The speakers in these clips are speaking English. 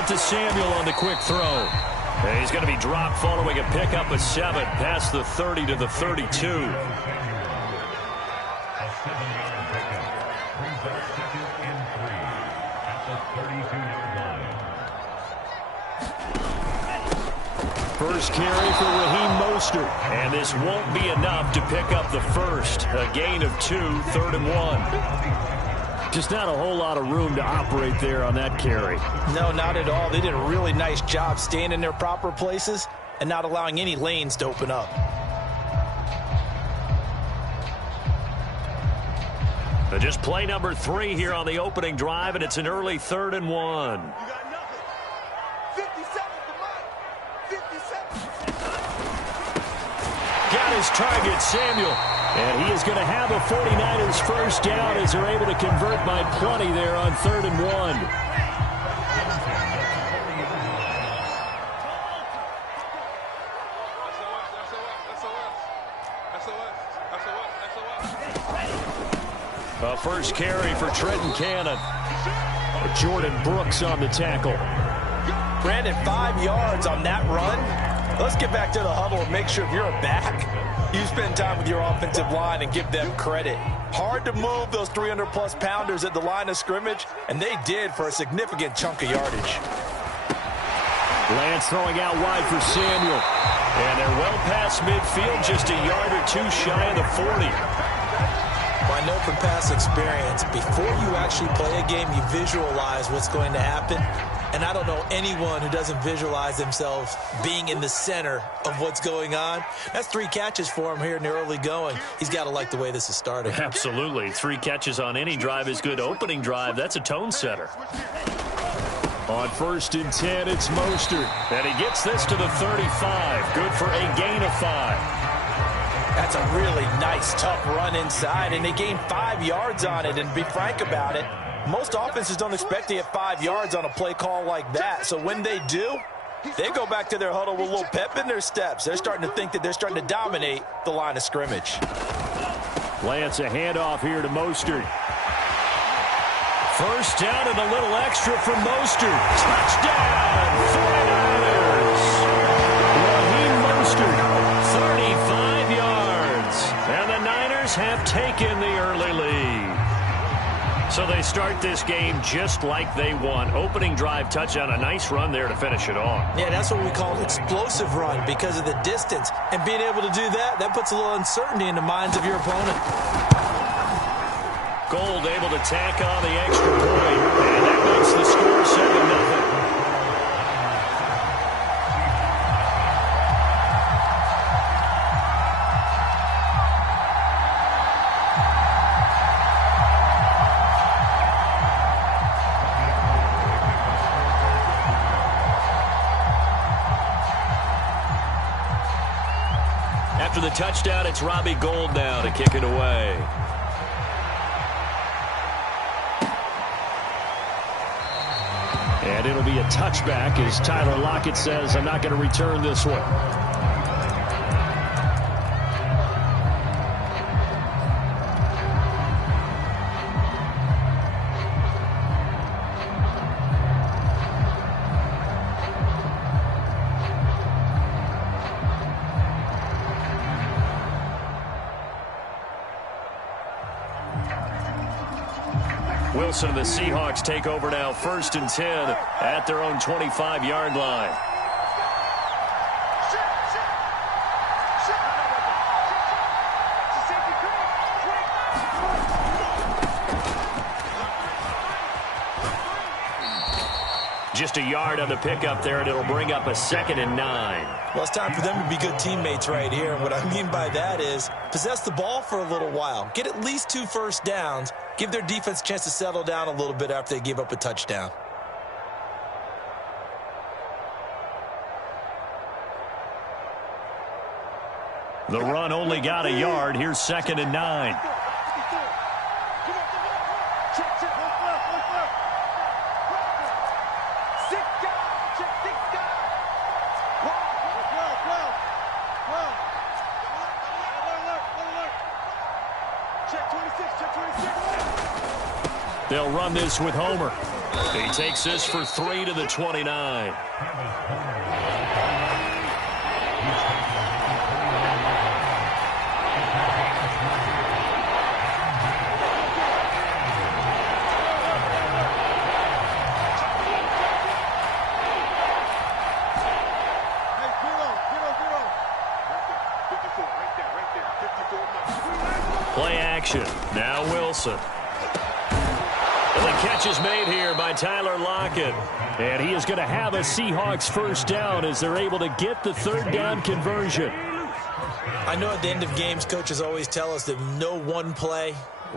out to Samuel on the quick throw. And he's going to be dropped following a pickup of 7 past the 30 to the 32. A 7-yard pickup brings up 2nd and 3 at the 32-yard line. First carry for Raheem Mostert. And this won't be enough to pick up the first. A gain of 2, 3rd and 1. Just not a whole lot of room to operate there on that carry. No, not at all. They did a really nice job staying in their proper places and not allowing any lanes to open up. Just play number 3 here on the opening drive, and it's an early 3rd and 1. Got his target, Samuel. And he is going to have a 49ers first down as they're able to convert by plenty there on 3rd and 1. A first carry for Trenton Cannon. Jordan Brooks on the tackle. Brandon, 5 yards on that run. Let's get back to the huddle and make sure if you're a back, you spend time with your offensive line and give them credit. Hard to move those 300-plus pounders at the line of scrimmage, and they did for a significant chunk of yardage. Lance throwing out wide for Samuel. And they're well past midfield, just a yard or 2 shy of the 40. I know from past experience, before you actually play a game, you visualize what's going to happen. And I don't know anyone who doesn't visualize themselves being in the center of what's going on. That's 3 catches for him here in the early going. He's got to like the way this is starting. Absolutely. 3 catches on any drive is good. Opening drive, that's a tone setter. On 1st and 10, it's Mostert. And he gets this to the 35. Good for a gain of 5. That's a really nice, tough run inside, and they gained 5 yards on it. And be frank about it, most offenses don't expect to get 5 yards on a play call like that. So when they do, they go back to their huddle with a little pep in their steps. They're starting to think that they're starting to dominate the line of scrimmage. Lance, a handoff here to Mostert. First down and a little extra from Mostert. Touchdown, 49ers. Raheem Mostert, 35 yards. And the Niners have taken the early lead. So they start this game just like they want. Opening drive touchdown, a nice run there to finish it off. Yeah, that's what we call an explosive run because of the distance. And being able to do that, that puts a little uncertainty in the minds of your opponent. Gold able to tack on the extra point. And that makes the score 7-0. After the touchdown, it's Robbie Gould now to kick it away. And it'll be a touchback as Tyler Lockett says, I'm not going to return this one. Wilson and the Seahawks take over now, 1st and 10 at their own 25-yard line. Just a yard on the pickup there, and it'll bring up a 2nd and 9. Well, it's time for them to be good teammates right here. And what I mean by that is possess the ball for a little while. Get at least 2 first downs. Give their defense a chance to settle down a little bit after they give up a touchdown. The run only got a yard. Here's 2nd and 9. They'll run this with Homer. He takes this for 3 to the 29. Play action. Now Wilson. And the catch is made here by Tyler Lockett. And he is going to have a Seahawks first down as they're able to get the third down conversion. I know at the end of games, coaches always tell us that no one play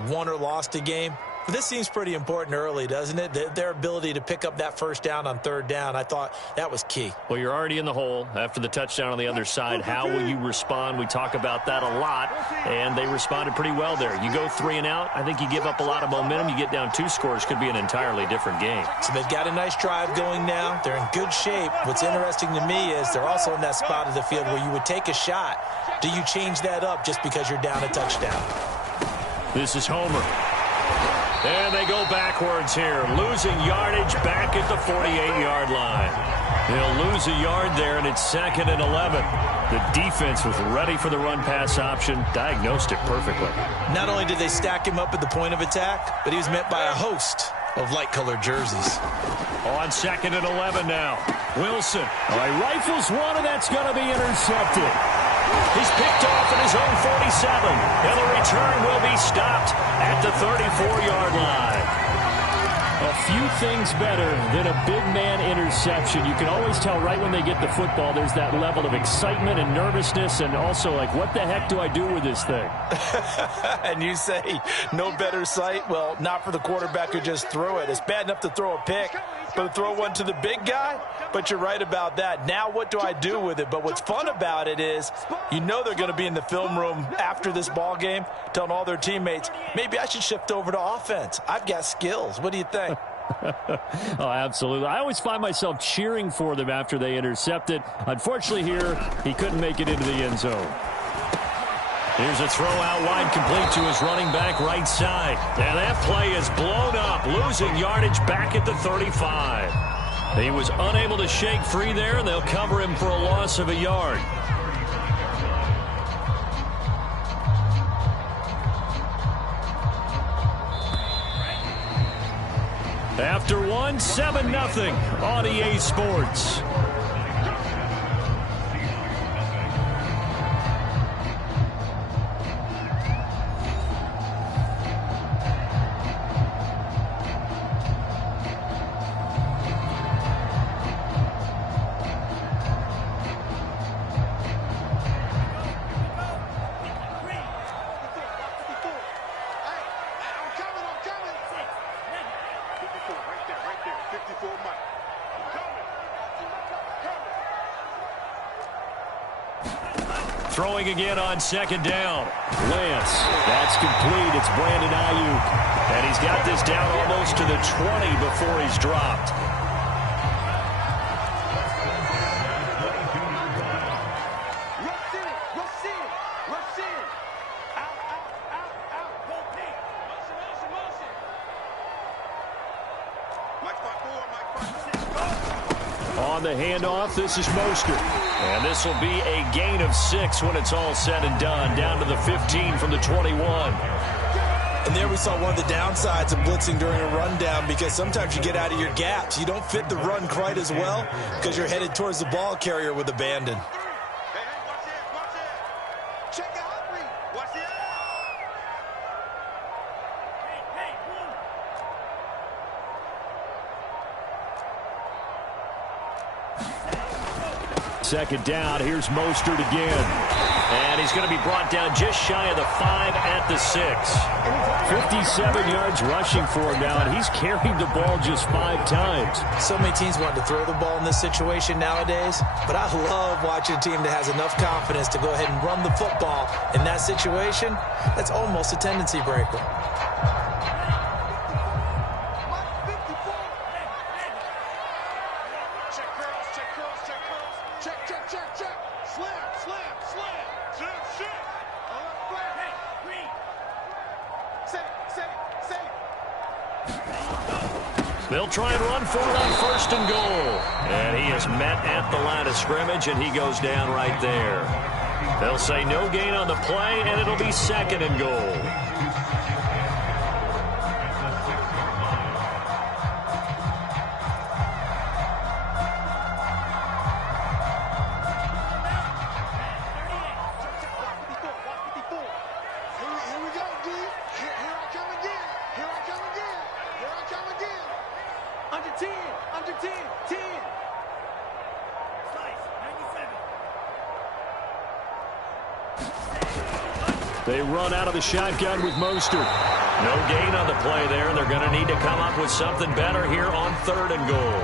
won or lost a game. But this seems pretty important early, doesn't it? Their ability to pick up that first down on third down, I thought that was key. Well, you're already in the hole after the touchdown on the other side. How will you respond? We talk about that a lot, and they responded pretty well there. You go 3 and out, I think you give up a lot of momentum. You get down 2 scores, could be an entirely different game. So they've got a nice drive going now. They're in good shape. What's interesting to me is they're also in that spot of the field where you would take a shot. Do you change that up just because you're down a touchdown? This is Homer. And they go backwards here, losing yardage back at the 48-yard line. They'll lose a yard there, and it's 2nd and 11. The defense was ready for the run-pass option, diagnosed it perfectly. Not only did they stack him up at the point of attack, but he was met by a host of light-colored jerseys. On 2nd and 11 now. Wilson. All right, rifles one, and that's going to be intercepted. He's picked off at his own 47, and the return will be stopped at the 34-yard line. A few things better than a big man interception. You can always tell right when they get the football, there's that level of excitement and nervousness, and also like, what the heck do I do with this thing? And you say, no better sight? Well, not for the quarterback who just threw it. It's bad enough to throw a pick, but to throw one to the big guy? But you're right about that. Now what do I do with it? But what's fun about it is, you know they're going to be in the film room after this ball game telling all their teammates, maybe I should shift over to offense. I've got skills. What do you think? Oh, absolutely. I always find myself cheering for them after they intercept it. Unfortunately here, he couldn't make it into the end zone. Here's a throw out wide, complete to his running back right side. And that play is blown up, losing yardage back at the 35. He was unable to shake free there, and they'll cover him for a loss of a yard. After one, 7-0 on EA Sports. Throwing again on 2nd down. Lance, that's complete. It's Brandon Ayuk. And he's got this down almost to the 20 before he's dropped. On the handoff, this is Mostert. And this will be a gain of 6 when it's all said and done. Down to the 15 from the 21. And there we saw one of the downsides of blitzing during a rundown, because sometimes you get out of your gaps. You don't fit the run quite as well because you're headed towards the ball carrier with abandon. Second down, here's Mostert again. And he's going to be brought down just shy of the 5 at the 6. 57 yards rushing for him now, and he's carried the ball just 5 times. So many teams want to throw the ball in this situation nowadays, but I love watching a team that has enough confidence to go ahead and run the football. In that situation, that's almost a tendency breaker. They'll try and run for it on 1st and goal. And he is met at the line of scrimmage, and he goes down right there. They'll say no gain on the play, and it'll be 2nd and goal. They run out of the shotgun with Mostert. No gain on the play there, and they're going to need to come up with something better here on 3rd and goal.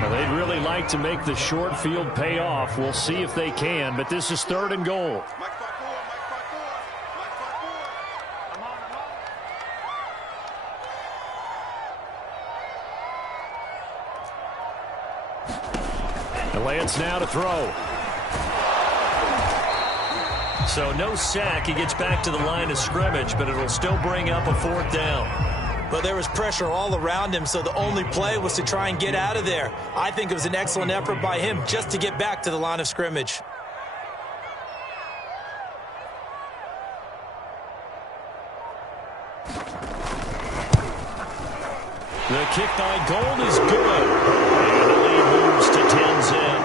Now, they'd really like to make the short field pay off. We'll see if they can, but this is 3rd and goal. The Lance now to throw. So no sack. He gets back to the line of scrimmage, but it'll still bring up a 4th down. But there was pressure all around him, so the only play was to try and get out of there. I think it was an excellent effort by him just to get back to the line of scrimmage. The kick by Gold is good. And the lead moves to 10-zip.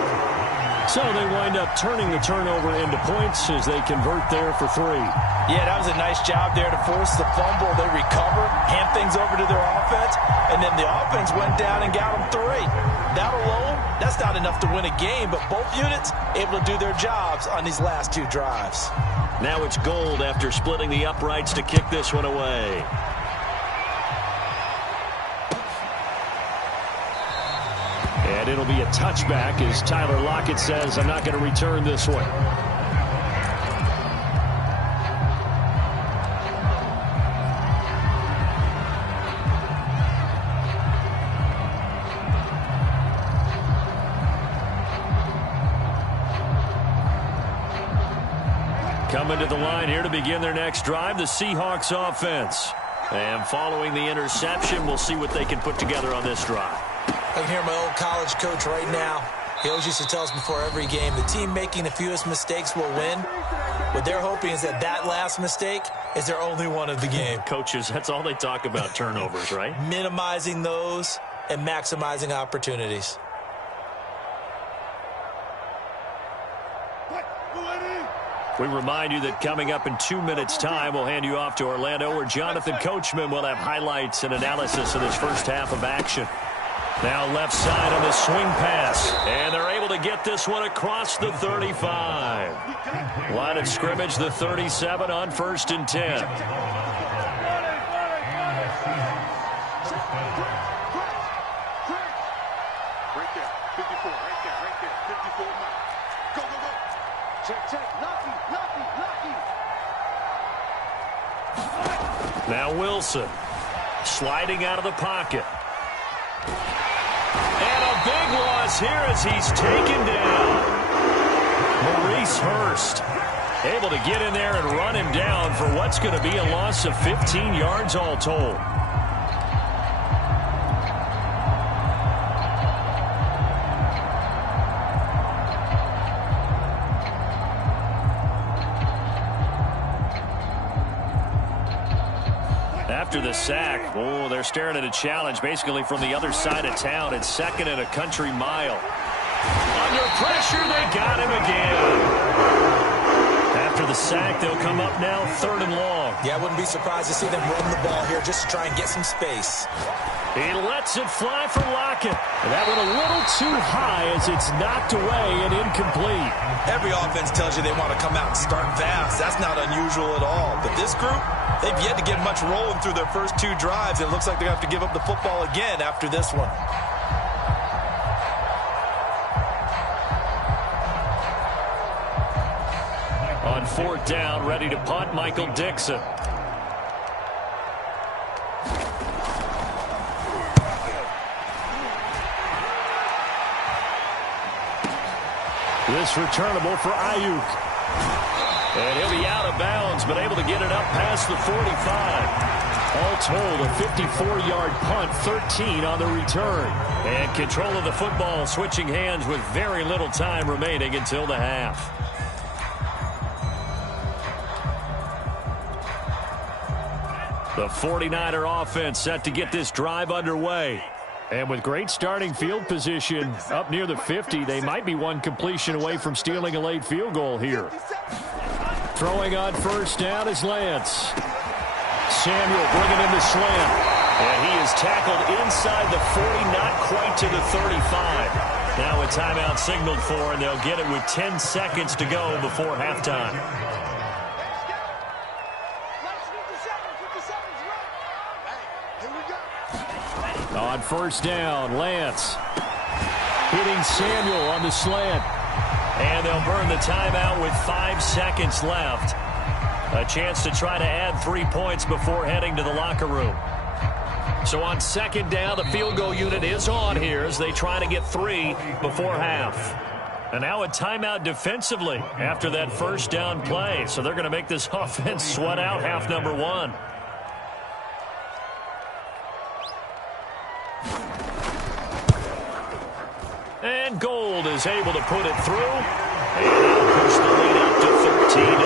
So they wind up turning the turnover into points as they convert there for 3. Yeah, that was a nice job there to force the fumble. They recover, hand things over to their offense, and then the offense went down and got them 3. That alone, that's not enough to win a game, but both units able to do their jobs on these last 2 drives. Now it's Gold after splitting the uprights to kick this one away. And it'll be a touchback as Tyler Lockett says, I'm not going to return this one. Coming to the line here to begin their next drive, the Seahawks offense. And following the interception, we'll see what they can put together on this drive. I can hear my old college coach right now. He always used to tell us before every game, the team making the fewest mistakes will win. What they're hoping is that that last mistake is their only one of the game. Coaches, that's all they talk about, turnovers, right? Minimizing those and maximizing opportunities. We remind you that coming up in 2 minutes' time, we'll hand you off to Orlando, where Jonathan Coachman will have highlights and analysis of this first half of action. Now left side on the swing pass. And they're able to get this one across the 35. Line of scrimmage, the 37 on 1st and 10. Right there, 54, right there, 54 miles. Go, go, go. Check, knocky. Now Wilson sliding out of the pocket. And a big loss here as he's taken down. Maurice Hurst able to get in there and run him down for what's going to be a loss of 15 yards all told. After the sack, they're staring at a challenge basically from the other side of town. It's 2nd and a country mile. Under pressure, they got him again. After the sack, they'll come up now 3rd and long. Yeah, I wouldn't be surprised to see them run the ball here just to try and get some space. He lets it fly for Lockett. And that went a little too high as it's knocked away and incomplete. Every offense tells you they want to come out and start fast. That's not unusual at all. But this group, they've yet to get much rolling through their first 2 drives. It looks like they're going to have to give up the football again after this one. On 4th down, ready to punt, Michael Dixon. This returnable for Ayuk. And he'll be out of bounds, but able to get it up past the 45. All told, a 54-yard punt, 13 on the return. And control of the football switching hands with very little time remaining until the half. The 49er offense set to get this drive underway. And with great starting field position up near the 50, they might be one completion away from stealing a late field goal here. Throwing on first down is Lance. Samuel bringing in the slant. And he is tackled inside the 40, not quite to the 35. Now a timeout signaled for, and they'll get it with 10 seconds to go before halftime. On first down, Lance hitting Samuel on the slant. And they'll burn the timeout with 5 seconds left. A chance to try to add 3 points before heading to the locker room. So on second down, the field goal unit is on here as they try to get 3 before half. And now a timeout defensively after that first down play. So they're going to make this offense sweat out half number 1. And Gold is able to put it through. And push the lead up to 13.